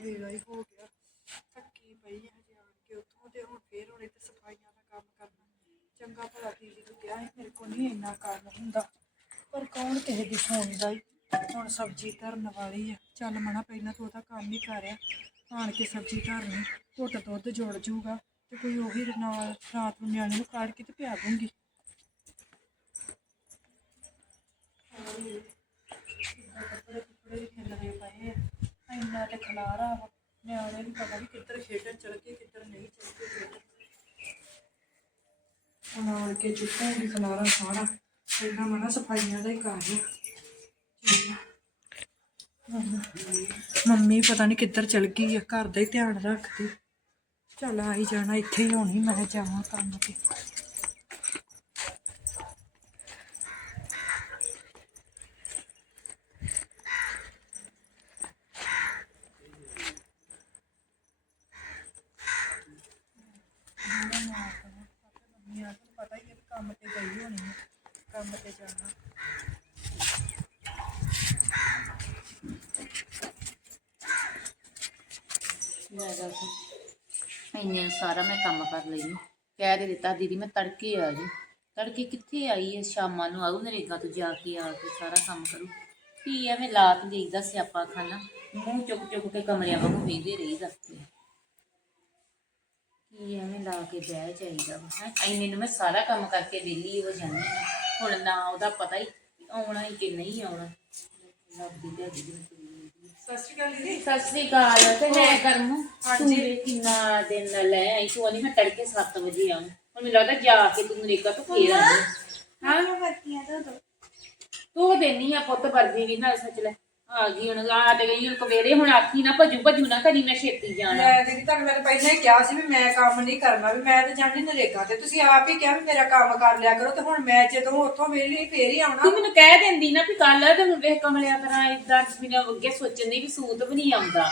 ਵੇਲਾ ਹੀ ਹੋ ਗਿਆ। ਥੱਕੀ ਪਈ ਆ ਹਜੇ ਆਣ ਕੇ ਉੱਥੋਂ ਤੇ ਹੁਣ ਫੇਰ ਹੁਣ ਇੱਥੇ ਸਫਾਈਆਂ ਦਾ ਕੰਮ ਕਰਨਾ। ਚੰਗਾ ਭਲਾ ਦੀਦੀ ਨੂੰ ਕਿਹਾ ਸੀ, ਮੇਰੇ ਕੋਲ ਨਹੀਂ ਇੰਨਾ ਕੰਮ ਹੁੰਦਾ। ਪਰ ਕੌਣ ਕਿਸੇ ਦੀ ਸੁਣਦਾ ਹੀ ਹੁਣ ਸਬਜ਼ੀ ਧਰਨ ਵਾਲੀ ਆ। ਚੱਲ ਮਣਾ ਪਹਿਲਾਂ ਤੂੰ ਉਹਦਾ ਕੰਮ ਹੀ ਕਰਿਆ ਆਣ ਕੇ ਸਬਜ਼ੀ ਧਰਨੀ, ਘੁੱਟ ਦੁੱਧ ਜੁੜ ਜੂਗਾ ਤੇ ਕੋਈ ਉਹੀ ਨਾਲ ਰਾਤ ਨੂੰ ਨਿਆਣੇ ਨੂੰ ਕਾੜ ਕੇ ਤੇ ਪਿਆ ਦੂੰਗੀ ਕਿੱਦਾਂ ਕੱਪੜੇ ਕੁੱਪੜੇ ਵੀ ਖਿਲਰੇ ਪਏ ਆ। ਇੰਨਾ ਤੇ ਖਲਾਰਾ ਵਾ ਨਿਆਣੇ ਨੂੰ ਪਤਾ ਨਹੀਂ ਕਿੱਧਰ ਖੇਡਣ ਚਲ ਗਏ ਕਿੱਧਰ ਨਹੀਂ ਚਲ ਗਏ ਖੇਡਣ ਹੁਣ ਆਣ ਕੇ ਚੁੱਕਾਂਗੀ ਖਲਾਰਾ ਸਾਰਾ ਪਹਿਲਾਂ ਮਨਾ ਸਫਾਈਆਂ ਦਾ ਹੀ ਕਰ ਲਿਆ ਮੰਮੀ ਪਤਾ ਨਹੀਂ ਕਿੱਧਰ ਚਲ ਗਈ ਆ ਘਰ ਦਾ ਹੀ ਧਿਆਨ ਰੱਖਦੀ ਚੱਲ ਆਈ ਜਾਣਾ ਇੱਥੇ ਹੀ ਹੋਣੀ ਮੈਂ ਜਾਵਾਂ ਕੰਮ ਤੇ ਮੰਮੀ ਆ ਤੁਹਾਨੂੰ ਪਤਾ ਹੀ ਹੈ ਵੀ ਕੰਮ ਤੇ ਗਈ ਹੋਣੀ ਹੈ ਕੰਮ ਤੇ ਜਾਣਾ ਲੈ ਦੱਸ ਇੰਨੇ ਨੂੰ ਸਾਰਾ ਮੈਂ ਕੰਮ ਕਰ ਲਈ ਕਹਿ ਦੇ ਦਿੱਤਾ, ਦੀਦੀ ਮੈਂ ਤੜਕੇ ਆ ਜੀ ਤੜਕੇ ਕਿੱਥੇ ਆਈ ਐ ਸ਼ਾਮਾਂ ਨੂੰ ਆਊ ਨਰੇਗਾ ਤੋਂ ਜਾ ਕੇ ਆ ਕੇ ਸਾਰਾ ਕੰਮ ਕਰੂ। ਕੀ ਐਵੇਂ ਲਾਤ ਦੇਈਦਾ ਸਿਆਪਾ ਖਾਨਾ। ਮੂੰਹ ਚੁੱਕ ਚੁੱਕ ਕੇ ਕਮਰਿਆਂ ਵਾਂਗੂ ਵੇਂਦੇ ਰਹੀ ਦੱਸਦੇ ਕੀ ਐਵੇਂ ਲਾ ਕੇ ਬਹਿ ਜਾਈਦਾ। ਵਾ ਹੈਂ, ਇੰਨੇ ਨੂੰ ਮੈਂ ਸਾਰਾ ਕੰਮ ਕਰਕੇ ਵਿਹਲੀ ਹੋ ਜਾਂਦੀ ਹਾਂ ਹੁਣ ਨਾ ਉਹਦਾ ਪਤਾ ਹੀ ਆਉਣਾ ਹੀ ਕਿ ਨਹੀਂ ਆਉਣਾ। ਲੱਗਦੀ ਤੇ ਅਜੀ ਦੀ ਸਤਿ ਸ਼੍ਰੀ ਅਕਾਲ ਦੀਦੀ। ਸਤਿ ਸ੍ਰੀ ਅਕਾਲ। ਤੇ ਹੈ ਕਰਮ ਤੂੰ ਵੀ ਕਿੰਨਾ ਦਿਨ ਲੈ ਆਈ ਤੂੰ ਆਨੀ ਮੈਂ ਤੜਕੇ 7 ਵਜੇ ਆਉਂ ਹੁਣ ਮੈਨੂੰ ਲੱਗਦਾ ਜਾ ਕੇ ਤੂੰ ਨਰੇਗਾ ਤੋਂ ਫੇਰ ਆਉਂ ਹਾਂ ਤੂੰ ਦੇਨੀ ਆ ਪੁੱਤ ਵਰਦੀ ਵੀ ਨਾਲ ਸੱਚ ਲੈ। ਆ ਗਈ ਹੁਣ ਆ ਤੇ ਗਈ ਹੁਣ ਕਵੇਰੇ ਹੁਣ ਆਖੀ ਨਾ ਭਜੂ ਭਜੂ ਨਾ ਕਰੀ ਮੈਂ ਛੇਤੀ ਜਾਣਾ। ਮੈਂ ਦੀਦੀ ਤੁਹਾਨੂੰ ਮੈਂ ਤਾਂ ਪਹਿਲਾਂ ਹੀ ਕਿਹਾ ਸੀ ਵੀ ਮੈਂ ਕੰਮ ਨਹੀਂ ਕਰਨਾ ਵੀ ਮੈਂ ਤਾਂ ਜਾਣੀ ਨਰੇਗਾ ਤੇ ਤੁਸੀਂ ਆਪ ਹੀ ਕਿਹਾ ਵੀ ਮੇਰਾ ਕੰਮ ਕਰ ਲਿਆ ਕਰੋ ਤੇ ਹੁਣ ਮੈਂ ਜਦੋਂ ਉੱਥੋਂ ਵੇਲੀ ਫੇਰ ਹੀ ਆਉਣਾ। ਤੂੰ ਮੈਨੂੰ ਕਹਿ ਦਿੰਦੀ ਨਾ ਵੀ ਕੱਲ ਤੇ ਹੁਣ ਵੇਖ ਕਮਲਿਆ ਤਰ੍ਹਾਂ ਇਦਾਂ ਮੈਨੂੰ ਅੱਗੇ ਸੋਚਣ ਦੀ ਵੀ ਸੂਤ ਵੀ ਨਹੀਂ ਆਉਂਦਾ।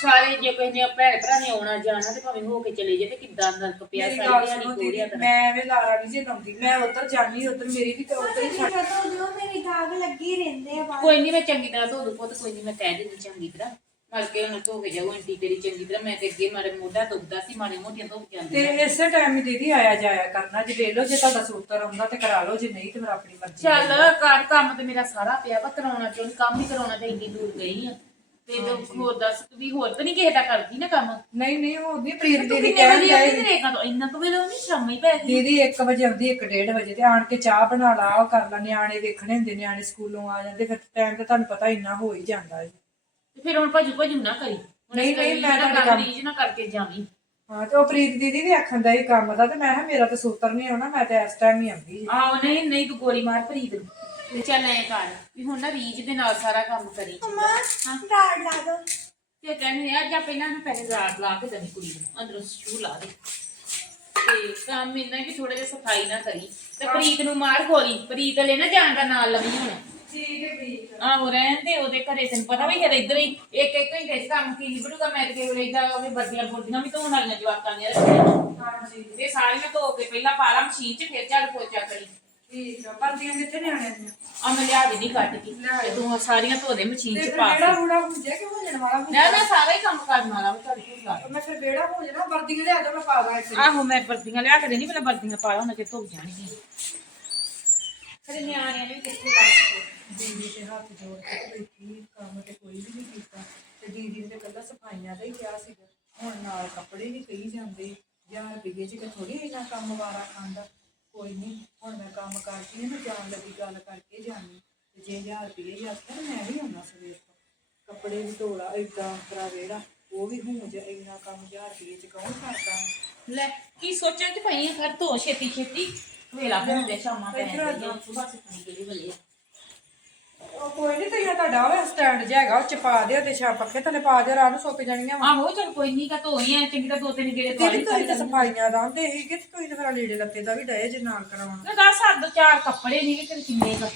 ਸਾਰੇ ਜੇ ਕੋਈ ਨੇ ਭੈਣ ਭਰਾ ਨੇ ਆਉਣਾ ਜਾਣਾ ਤੇ ਭਾਵੇਂ ਹੋ ਕੇ ਚਲੇ ਜੇ ਤੇ ਕਿੱਦਾਂ ਨਰਕ ਪਿਆ ਮੇਰੀ ਸਾਰੀ ਦਿਹਾੜੀ ਸੁਣੋ ਕੋੜਿਆ ਦੀਦੀ ਤਰ੍ਹਾਂ ਮੈਂ ਵੀ ਲਾਰਾ ਨਹੀਂ ਜੇ ਲਾਉਂਦੀ ਮੈਂ ਉੱਧਰ ਜਾਣੀ ਉੱਧਰ ਮੇਰੀ ਵੀ ਤਾਂ ਉੱਧਰ ਹੀ ਛੱਡ। ਜਦੋਂ ਜੋ ਮੇਰੇ ਗਾਗ ਲੱਗੇ ਰਹਿੰਦੇ ਆ ਬਾਹਰ। ਕੋਈ ਨਹੀਂ ਮੈਂ ਚੰਗੀ ਤਰ੍ਹਾਂ ਧੋ ਦੂ ਪੁੱਤ ਕੋਈ ਨਹੀਂ ਮੈਂ ਕਹਿ ਦਿੰਦੀ ਚੰਗੀ ਤਰ੍ਹਾਂ। ਮਰ ਕੇ ਉਹਨੂੰ ਧੋ ਕੇ ਜਾਊ ਆਂਟੀ ਤੇਰੀ ਚੰਗੀ ਤਰ੍ਹਾਂ ਮੈਂ ਤੇ ਅੱਗੇ ਮਾਰੇ ਮੋਢਾ ਦੁਖਦਾ ਸੀ ਮਾੜੇ ਮੋਟੀਆਂ ਧੋ ਕੇ ਤੇ ਜਾਂਦੀ ਇਸੇ ਟਾਈਮ ਹੀ ਦੀਦੀ ਆਇਆ ਜਾਇਆ ਕਰਨਾ ਜੇ ਦੇ ਲਓ ਜੇ ਤੁਹਾਡਾ ਸੂਤਰ ਆਉਂਦਾ ਤੇ ਕਰਾ ਲਓ ਜੇ ਨਹੀਂ ਤੇ ਫਿਰ ਆਪਣੀ ਮਰਜ਼ੀ ਚੱਲ ਘਰ ਕੰਮ ਤੇ ਮੇਰਾ ਸਾਰਾ ਪਿਆ ਵਾ ਕਰਾਉਣਾ ਕਿਉਂ ਨੀ? ਕੰਮ ਹੀ ਕਰਾਉਣਾ ਤੇ ਇੰਨੀ ਦੂਰ ਗਈ ਆ। ਤੇ ਜੋ ਹੋਰ ਦੱਸ ਤੂੰ ਵੀ ਹੋਰ ਤਾਂ ਨਹੀਂ ਕਿਸੇ ਦਾ ਕਰਦੀ ਨਾ ਕੰਮ। ਨਹੀਂ ਨਹੀਂ ਉਹ ਨਹੀਂ ਪ੍ਰੀਤ ਤੂੰ ਦੀਦੀ ਕਿੰਨੇ ਵਜੇ ਕਹਿ ਆਉਂਦੀ ਜਾਏ ਨਰੇਗਾ ਤੋਂ ਇੰਨਾ ਕੁ ਵੇਲੇ ਨਹੀਂ ਸ਼ਾਮੀ ਪੈ ਗਈ। ਦੀਦੀ 1 ਵਜੇ ਆਉਂਦੀ 1:30 ਵਜੇ ਤੇ ਆਣ ਕੇ ਚਾਹ ਬਣਾ ਲਾ ਉਹ ਕਰ ਲਾ। ਨਿਆਣੇ ਵੇਖਣੇ ਹੁੰਦੇ ਨਿਆਣੇ ਸਕੂਲੋਂ ਆ ਜਾਂਦੇ ਫਿਰ ਟਾਈਮ ਤੇ ਤੁਹਾਨੂੰ ਪਤਾ ਇੰਨਾ ਹੋ ਹੀ ਜਾਂਦਾ ਹੈ। ਤੇ ਫਿਰ ਹੁਣ ਭਜੂ ਭਜੂ ਨਾ ਕਰੀ। ਹੁਣ ਨਹੀਂ, ਇਸ ਨਹੀਂ, ਮੈਂ ਨਾ ਕਰ, ਕੰਮ- ਰੀਝ ਨਾ ਕਰਕੇ ਜਾਵੀਂ। ਹਾਂ ਤੇ ਉਹ ਪ੍ਰੀਤ ਦੀਦੀ ਵੀ ਆਖਣ ਦਾ ਹੀ ਕੰਮ ਦਾ ਤੇ ਮੈਂ ਕਿਹਾ ਮੇਰਾ ਤਾਂ ਸੂਤਰ ਨਹੀਂ ਆਉਣਾ ਮੈਂ ਤੇ ਇਸ ਟਾਈਮ ਹੀ ਆਉਂਦੀ ਆਹੋ ਨਹੀਂ ਨਹੀਂ ਤੂੰ ਗੋਲੀ ਮਾਰ ਪ੍ਰੀਤ ਨੂੰ। ਤੇ ਚੱਲ ਐ ਕਰ ਵੀ ਹੁਣ ਨਾ ਰੀਝ ਦੇ ਨਾਲ ਸਾਰਾ ਕੰਮ ਕਰੀ ਚੰਗਾ ਹਾਂ। ਡਾੜ ਲਾ ਦੋ। ਤੇ ਕਹਿੰਦੇ ਅੱਜ ਆ ਪਹਿਲਾਂ ਨਾ ਪਹਿਲੇ ਰਾਤ ਲਾ ਕੇ ਦਵੀ ਕੁੜੀ ਨੂੰ ਅੰਦਰੋਂ ਸ਼ੂ ਲਾ ਦੇ। ਤੇ ਕੰਮ ਇੰਨਾ ਕਿ ਥੋੜਾ ਜਿਹਾ ਸਫ਼ਾਈ ਨਾ ਕਰੀ। ਤੇ ਪ੍ਰੀਤ ਨੂੰ ਮਾਰ ਗੋਲੀ ਪ੍ਰੀਤ ਲੈ ਨਾ ਜਾਣ ਦਾ ਨਾਲ ਲਵੀ ਹੁਣ। ਠੀਕ ਹੈ ਪ੍ਰੀਤ। ਆਹੋ ਰਹਿਣ ਦੇ ਉਹਦੇ ਘਰੇ ਤੈਨੂੰ ਪਤਾ ਵੀ ਫਿਰ ਇੱਧਰ ਹੀ ਇੱਕ ਇੱਕ ਘੰਟੇ ਚ ਕੰਮ ਕੀ ਨਿਬੜੂਗਾ ਮੈਂ ਤੇ ਇਦਾਂ ਬੱਦੀਆਂ ਬੁਰਦੀਆਂ ਵੀ ਧੋਣ ਵਾਲੀਆਂ ਜਵਾਕਾਂ ਦੀਆਂ ਰੱਖੀਆਂ। ਹਾਂਜੀ। ਤੇ ਸਾਰੀਆਂ ਧੋ ਕੇ ਪਹਿਲਾਂ ਪਾਲਾ ਮਸ਼ੀਨ 'ਚ ਫਿਰ ਝਾੜੂ ਪੋਚਾ ਕਰੀ। ਠੀਕ ਆ ਪਰਦੀਆਂ ਕਿੱਥੇ ਨਿਆਣਿਆਂ ਦੀਆਂ? ਆ ਮੈਂ ਲਿਆ ਦੇ ਨਹੀਂ ਕੱਢ ਕੇ। ਤੇ ਤੂੰ ਸਾਰੀਆਂ ਧੋ ਦੇ ਮਸ਼ੀਨ ਤੇ 'ਚ ਫਿਰ ਪਾ ਬੇੜਾ ਕੇ ਬੂੜਾ ਹੁੰਜਿਆ ਕਿ ਹੋ ਜਾਣ ਵਾਲਾ ਨਾ ਨਾ ਸਾਰਾ ਹੀ ਕੰਮ ਕਰਨ ਵਾਲਾ ਵਾ ਤੁਹਾਡੇ ਕੋਲ ਲਾ ਮੈਂ ਫਿਰ ਬੇੜਾ ਹੋ ਜਾਣਾ ਵਰਦੀਆਂ ਲਿਆ ਦੋ ਮੈਂ ਪਾ ਦਾਂ ਇੱਥੇ। ਆਹੋ ਮੈਂ ਵਰਦੀਆਂ ਲਿਆ ਕੇ ਦੇਣੀ ਪਹਿਲਾਂ ਵਰਦੀਆਂ ਪਾ ਲਾ ਉਹਨਾਂ ਕੇ ਧੁੱਪ ਜਾਣਗੀਆਂ। ਫਿਰ ਨਿਆਣਿਆਂ ਨੇ ਵੀ ਕਿੱਥੇ ਕਰ ਦੀਦੀ ਦੇ ਹੱਥ ਜੋੜ ਕੇ ਤੇ ਬੈਠੀ ਕੰਮ ਤੇ ਕੋਈ ਵੀ ਨਹੀਂ ਕੀਤਾ। ਤੇ ਦੀਦੀ ਨੇ ਕੱਲਾ ਸਫਾਈਆਂ ਦਾ ਹੀ ਕਿਹਾ ਸੀਗਾ। ਹੁਣ ਨਾਲ ਕੱਪੜੇ ਵੀ ਕਹੀ ਜਾਂਦੇ ਯਾਰ ਰੁਪਈਏ ਚ ਕਿ ਥੋੜੀ ਇੰਨਾ ਕੰਮ ਵਾਰਾ ਖਾਂਦਾ। ਕੋਈ ਨਹੀਂ ਹੁਣ ਮੈਂ ਕੰਮ ਕਰਦੀ ਹਾਂ ਮੈਂ ਜਾਣ ਲੱਗੀ ਗੱਲ ਕਰਕੇ ਜਾਣੀ। ਤੇ ਜੇ ਹਜ਼ਾਰ ਰੁਪਈਏ ਹੀ ਆਖਿਆ ਤਾਂ ਮੈਂ ਵੀ ਆਉਣਾ ਸਵੇਰ ਤੋਂ। ਕੱਪੜੇ ਵੀ ਧੋਲਾ ਏਦਾਂ ਕਰਾ ਵੇੜਾ ਉਹ ਵੀ ਹੁਣ ਜੇ ਇੰਨਾ ਕੰਮ ਹਜ਼ਾਰ ਰੁਪਈਏ ਚ ਕੌਣ ਕਰਦਾ? ਲੈ ਕੀ ਸੋਚਾਂ ਕਿ ਪਈ ਘਰ ਧੋ ਛੇਤੀ ਛੇਤੀ ਵੇਲਾ ਹੁੰਦੇ ਸ਼ਾਮਾਂ ਪੈ ਜਾਂਦੀਆਂ ਸੁਬਾਹ ਸੁਪਨੀ ਕੇ ਲਈ ਬਲੇ ਉਹ ਕੋਈ ਨਹੀਂ ਤੇ ਤੁਹਾਡਾ ਉਹ ਸਟੈਂਡ ਜਿਹਾ ਹੈਗਾ ਉਹ ਚ ਪਾ ਦਿਓ ਤੇ ਛਾ ਪੱਖੇ ਥੱਲੇ ਪਾ ਦਿਓ ਰਾਤ ਨੂੰ ਸੁੱਕ ਜਾਣੀਆਂ ਵਾ। ਆਹੋ ਚਲ ਕੋਈ ਨਹੀਂ ਕਾ ਧੋਈਆਂ ਚੰਗੀ ਤਾਂ ਦੋ ਤਿੰਨ ਗੇੜੇ ਪਾ ਦੀਦੀ ਤੁਸੀਂ ਤਾਂ ਸਫਾਈਆਂ ਦਾ ਤੇ ਇਹੀ ਕਿ ਤੁਸੀਂ ਤਾਂ ਫਿਰ ਲੀੜੇ ਲੱਤੇ ਦਾ ਵੀ ਡਏ ਜੇ ਨਾਲ ਕਰਾਉਣਾ। ਤੇ ਦੱਸ ਸਾਡੇ ਚਾਰ ਕੱਪੜੇ ਨਹੀਂ ਕਿ ਕਿੰਨੇ ਕ?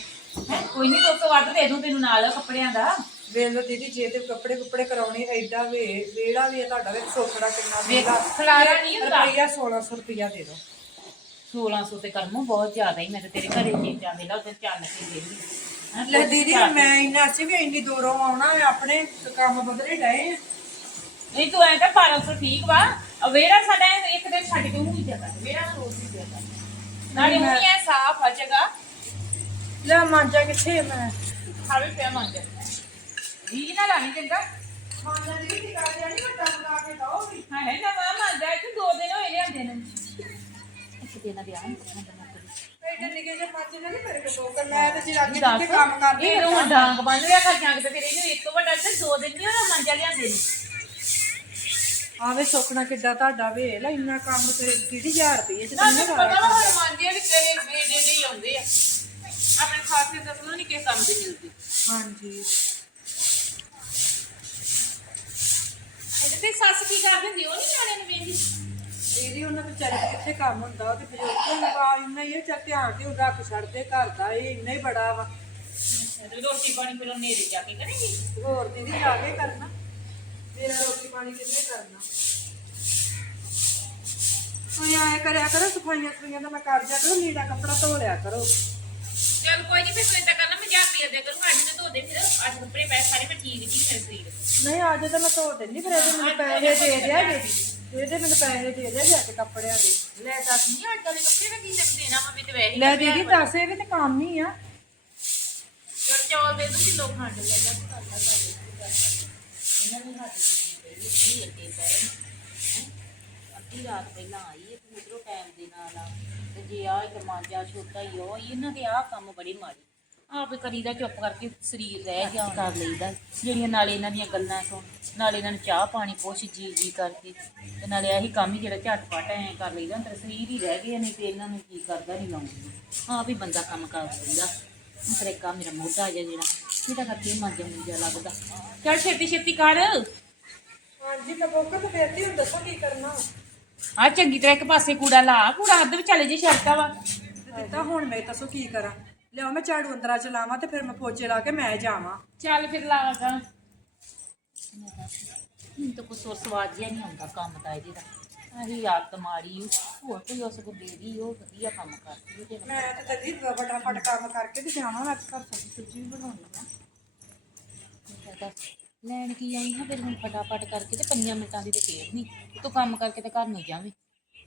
ਹੈ ਕੋਈ ਨਹੀਂ ਦੋ ਤੋਂ ਵੱਧ ਦੇ ਦੂੰ ਤੈਨੂੰ ਨਾਲ ਕੱਪੜਿਆਂ ਦਾ। ਵੇਖ ਲਓ ਦੀਦੀ ਜੇ ਤੇ ਕੱਪੜੇ ਕੁੱਪੜੇ ਕਰਾਉਣੇ ਐਡਾ ਵੇ ਵੇੜਾ ਵੀ ਹੈ ਤੁਹਾਡਾ ਵੇ ਸੋਕੜਾ ਕਿੰਨਾ ਵੇਖ, ਮਹਿੰਗਾ। ਖਿਲਾਰਾ ਨਹੀਂ ਹੁੰਦਾ। ਰੁਪਈਆ 1600 ਰੁਪਈਆ ਦੇ ਦਿਓ। 1600 ਤੇ ਕਰਮੋ ਬਹੁਤ ਜ਼ਿਆਦਾ ਹੀ ਮੈਂ ਤੇ ਤੇਰੇ ਘਰੇ ਚੀਜ਼ਾਂ ਦੇ ਲਾ ਉਧਰ ਚੱਲ ਕੇ ਦੇ ਲੈ ਦੀਦੀ ਮੈਂ ਇੰਨਾ ਅਸੀਂ ਵੀ ਇੰਨੀ ਦੂਰੋਂ ਆਉਣਾ ਹੈ ਆਪਣੇ ਕੰਮ ਬਦਲੇ ਡਏ ਆ। ਨਹੀਂ ਤੂੰ ਐਂ ਤਾਂ 1200 ਠੀਕ ਵਾ। ਅਵੇਰਾ ਸਾਡਾ ਇੱਕ ਦਿਨ ਛੱਡ ਕੇ ਉਹ ਹੀ ਜਾਂਦਾ ਵੇਰਾ ਰੋਜ਼ ਹੀ ਜਾਂਦਾ ਨਾਲੇ ਉਹ ਐ ਸਾਫ਼ ਆ ਜਗਾ ਲੈ ਮਾਂਜਾ ਕਿੱਥੇ ਆ ਮੈਂ? ਖਾਵੇ ਪਿਆ ਮੰਗ ਜੀ ਨਾ ਲਾਣੀ ਚੰਗਾ। ਮਾਂਜਾ ਦੀ ਕੀ ਕਰ ਜਾਣੀ ਵੱਡਾ ਬਣਾ ਕੇ ਦੋ ਵੀ। ਹਾਂ ਹੈ ਨਾ ਮਾਮਾ ਜਾ ਕੇ ਦੋ ਦਿਨ ਹੋਏ ਲਿਆਂਦੇ ਨੂੰ। ਇੱਕ ਦਿਨ ਦਾ ਵਿਆਹ ਹੁੰਦਾ ਨਾ ਬੰਦਾ। ਐਡੇ ਨਿੱਕੇ ਜਿਹੇ ਮਾਂਜੇ ਨਾਲ ਨਹੀਂ ਮੇਰੇ ਕੋਲ ਦੋ ਕਰ ਮੈਂ ਤੇ ਅੱਗੇ ਦੱਸ ਕਿੱਥੇ ਕੰਮ ਕਰਦੇ ਇਹ ਨੂੰ ਡਾਂਗ ਬਣ ਲਿਆ ਕਰ ਜਾਂਗ ਤੇ ਫਿਰ ਇਹਨੂੰ ਇੱਕ ਵੱਡਾ ਤੇ ਦੋ ਦਿਨ ਨਹੀਂ ਹੋਣਾ ਮੰਜਾ ਲਿਆਂਦੇ ਨੂੰ। ਆਵੇ ਸੁਖਣਾ ਕਿੱਡਾ ਤੁਹਾਡਾ ਵੇਲ ਇੰਨਾ ਕੰਮ ਕਿਹੜੀ ਹਜ਼ਾਰ ਰੁਪਏ ਚ ਨਾ ਤੈਨੂੰ ਤੈਨੂੰ ਪਤਾ ਵਾ ਹੁਣ ਮੰਜੇ ਵੀ ਤੇਰੇ ਵੇਡੇ ਦੇ ਹੀ ਆਉਂਦੇ ਆ। ਆਪਣੇ ਖਾਸੇ ਦਸਲੋ ਨਹੀਂ ਕਿਸੇ ਕੰਮ ਦੇ ਮਿਲਦੇ। ਹਾਂਜੀ। ਇਹਦੇ ਤੇ ਸੱਸ ਕੀ ਕਰ ਦਿੰਦੀ ਉਹ ਨਹੀਂ ਨਿਆਣੇ ਨੂੰ ਵੇਂਦੀ ਦੀਦੀ ਉਹਨਾਂ ਵਿਚਾਰੇ ਦਾ ਕਿੱਥੇ ਕੰਮ ਹੁੰਦਾ ਉਹਦੇ ਬਜ਼ੁਰਗ ਲਗਾ ਇੰਨਾ ਹੀ ਆ, ਚੱਲ ਧਿਆਨ ਤੇ ਰੱਖ ਛੱਡਦੇ ਘਰ ਦਾ ਇਹ ਇੰਨਾ ਹੀ ਬੜਾ ਵਾ। ਤੇ ਰੋਟੀ ਪਾਣੀ ਉਹ ਨੇਰੇ ਜਾ ਕੇ ਕਰੇਗੀ? ਹੋਰ ਦੀਦੀ ਜਾ ਕੇ ਕਰਨਾ ਮੇਰਾ ਰੋਟੀ ਪਾਣੀ ਕਿੱਥੇ ਕਰਨਾ? ਕੋਈ ਆਇਆ ਕਰਿਆ ਕਰੋ ਸਫਾਈਆਂ ਸਫਾਈਆਂ ਦਾ ਮੈਂ ਕਰ ਜਾ ਕਰੋ ਲੀੜਾ ਕੱਪੜਾ ਧੋ ਲਿਆ ਕਰੋ। ਚਲ ਕੋਈ ਨਹੀਂ ਫਿਰ ਤੂੰ ਏਦਾਂ ਕਰਨਾ ਮੈਂ ਜਾ ਪੀ ਦੇ ਕਰੂੰ ਅੱਜ ਤੇ ਧੋ ਦੇ ਫਿਰ ਅੱਜ ਕੱਪੜੇ ਪੈ ਸਾਰੇ ਮੈਂ ਠੀਕ ਜੀ ਮੇਰੇ ਸਰੀਰ ਨਹੀਂ ਅੱਜ ਤਾਂ ਮੈਂ ਧੋ ਦਿੰਦੀ ਫਿਰ ਇਹਦੇ ਮੈਨੂੰ ਪੈਸੇ ਦੇ ਦਿਆ ਜੀ। ਇਹਦੇ ਮੈਨੂੰ ਪੈਸੇ ਦੇ ਦਿਆ ਜੀ ਅੱਜ ਕੱਪੜਿਆਂ ਦੇ। ਲੈ ਦੱਸ ਨਹੀਂ ਅੱਜ ਕੱਲ੍ਹ ਦੇ ਕੱਪੜੇ ਮੈਂ ਕੀ ਤੈਨੂੰ ਦੇਣਾ ਮੈਂ ਤੇ ਵੈਸੇ ਹੀ ਲੈ ਕੱਪੜੇ ਦੀਦੀ ਦੱਸ ਇਹ ਵੀ ਤੇ ਕੰਮ ਹੀ ਆ। ਚਲ ਚੌਲ ਦੇ ਦੂੰ ਕਿਲੋ ਖੰਡ ਲੈ ਜਾ। ਤੂੰ ਕਰ ਲੈ ਇਹਨਾਂ ਨੇ ਹੱਥ ਦੀ ਅੱਗੇ ਪਏ ਅੱਧੀ ਰਾਤ ਪਹਿਲਾਂ ਆਈ ਹੈ ਤੂੰ ਉਧਰੋਂ ਟਾਈਮ ਦੇ ਨਾਲ ਆ। ਤੇ ਜੇ ਆ ਇੱਕ ਮਾਂਜਾ ਛੋਟਾ ਹੀ ਉਹ ਇਹਨਾਂ ਦੇ ਆ ਕੰਮ ਬੜੇ ਮਾੜੇ। ਆਪੇ ਕਰੀਦਾ ਚੁੱਪ ਕਰਕੇ ਸਰੀਰ ਰਹਿ ਗਿਆ ਕਰ ਲਈਦਾ। ਜਿਹੜੀਆਂ ਨਾਲੇ ਇਹਨਾਂ ਦੀਆਂ ਗੱਲਾਂ ਸੁਣ ਨਾਲੇ ਇਹਨਾਂ ਨੂੰ ਚਾਹ ਪਾਣੀ ਪੁੱਛ ਜੀ ਜੀ ਕਰਕੇ। ਤੇ ਨਾਲੇ ਇਹੀ ਕੰਮ ਹੀ ਜਿਹੜਾ ਝਟਪਟ ਐ ਕਰ ਲਈਦਾ ਅੰਦਰ ਸਰੀਰ ਹੀ ਰਹਿ ਗਏ ਨਹੀਂ ਤੇ ਇਹਨਾਂ ਨੂੰ ਕੀ ਕਰਦਾ ਨਹੀਂ ਲਾਉਂਦੀ। ਹਾਂ ਵੀ ਬੰਦਾ ਕੰਮ ਕਰ ਲੈਂਦਾ ਫਿਰ ਇੱਕ ਆ ਮੇਰਾ ਮੋਢਾ ਜਿਹਾ ਜਿਹੜਾ ਇਹਦਾ ਕਰਕੇ ਮਾਂਜਾ ਮੁੰਜਾ ਲੱਗਦਾ। ਚਲ ਛੇਤੀ ਛੇਤੀ ਕਰ। ਹਾਂਜੀ ਮੈਂ ਬੋਕਰ ਤੇ ਫੇਰਦੀ ਹੁਣ ਦੱਸੋ ਕੀ ਕਰਨਾ। ਆ ਚੰਗੀ ਤਰ੍ਹਾਂ ਇੱਕ ਪਾਸੇ ਕੂੜਾ ਲਾ ਕੂੜਾ ਅੱਧ ਵਿਚਾਲੇ ਜੇ ਛੱਡਤਾ ਵਾ। ਤੇ ਦਿੱਤਾ ਹੁਣ ਮੈਂ ਦੱਸੋ ਕੀ ਕਰਾਂ। ਲਿਆਓ ਮੈਂ ਝਾੜੂ ਅੰਦਰਾਂ ਚ ਲਾਵਾਂ ਤੇ ਫਿਰ ਮੈਂ ਪੋਚੇ ਲਾ ਕੇ ਮੈਂ ਜਾਵਾਂ। ਚੱਲ ਫਿਰ ਲਾ ਗਾ ਮੈਨੂੰ ਤਾਂ ਕੋਈ ਸੁਰ ਸਵਾਦ ਜਿਹਾ ਨਹੀਂ ਆਉਂਦਾ ਕੰਮ ਦਾ ਇਹਦੇ ਦਾ। ਆਹੀ ਆਦਤ ਮਾੜੀ ਓ। ਹੋਰ ਕੋਈ ਉਸ ਕੋ ਦੇਦੀ ਉਹ ਵਧੀਆ ਕੰਮ ਕਰਦੀ ਉਹਦੇ ਨਾਲ ਮੈਂ ਤੇ ਤਦੀ ਫਟਾਫਟ ਕੰਮ ਕਰਕੇ ਤੇ ਜਾਵਾਂ ਮੈਂ ਘਰ ਸਬਜ਼ੀ ਸੁਬਜ਼ੀ ਵੀ ਬਣਾਉਣੀ ਆ। ਮੈਂ ਲੈਣ ਕੀ ਆਈ ਹਾਂ ਫਿਰ ਹੁਣ ਫਟਾਫਟ ਕਰਕੇ ਤੇ ਪੰਜਾਂ ਮਿੰਟਾਂ ਦੀ ਤੇ ਫੇਰ ਨਹੀਂ ਤੂੰ ਕੰਮ ਕਰਕੇ ਤੇ ਘਰ ਨੂੰ ਜਾਵੇਂ।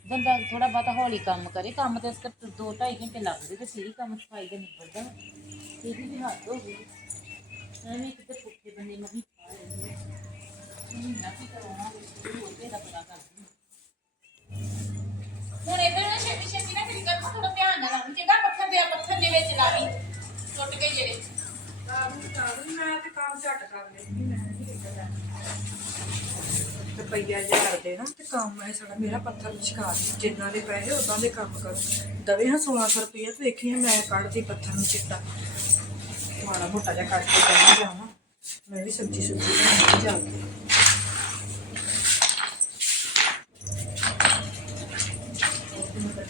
ਬੰਦਾ ਥੋੜਾ ਬਹੁਤਾ ਹੌਲੀ ਕੰਮ ਕਰੇ, ਕੰਮ ਤੇ ਇਸ ਦੋ ਢਾਈ ਘੰਟੇ ਲੱਗਦੇ ਤੇ ਫਿਰ ਹੀ ਕੰਮ ਸਫ਼ਾਈ ਦਾ ਨਿਬੜਦਾ। ਇਹਦੀ ਵੀ ਹੱਦ ਹੋ ਗਈ। ਐਵੇਂ ਕਿਤੇ ਭੁੱਖੇ ਬੰਦੇ ਨੂੰ ਵੀ ਖਾ ਲੈਂਦੇ ਮਹੀਨਾ ਕੀ ਕਰਾਉਣਾ ਹੋਰ ਦਾ ਪਤਾ ਕਰਦੀ ਹੁਣ ਇਧਰ ਨਾ ਛੇਤੀ ਛੇਤੀ ਨਾ ਕਰੀ ਕਰ ਥੋੜਾ ਧਿਆਨ ਨਾਲ ਲਾਉਂ ਚੰਗਾ ਪੱਥਰ ਦੇ ਪੱਥਰ ਦੇ ਵਿੱਚ ਲਾ ਲਈ ਟੁੱਟ ਗਏ ਜਿਹੜੇ। ਮੈਂ ਤੇ ਕੰਮ ਝੱਟ ਕਰ ਲੈਂਦੀ, ਮੈਂ ਨਹੀਂ ਕਰਦਾ ਰੁਪਈਆ ਹਜ਼ਾਰ ਦੇ ਨਾ ਤੇ ਕੰਮ ਹੈ ਸਾਡਾ। ਮੇਰਾ ਪੱਥਰ ਵਿਚਕਾ ਜਿੰਨਾ ਦੇ ਪੈਸੇ, ਉਦਾਂ ਦੇ ਕੰਮ ਕਰੋ। ਦਵੇ ਹਾਂ 1600 ਰੁਪਈਆ ਤੇ ਵੇਖੀ ਮੈਂ ਕੱਢਦੀ ਪੱਥਰ ਨੂੰ ਚਿੱਟਾ। ਮਾੜਾ ਮੋਟਾ ਜਿਹਾ ਕੱਢ ਕੇ ਪਹਿਲਾਂ ਜਾਵਾਂ। ਮੈਂ ਵੀ ਸਬਜ਼ੀ ਸੁਬਜ਼ੀ ਬਣਾਉਣੀ ਜਾ ਕੇ। ਇਹਨੂੰ ਤਾਂ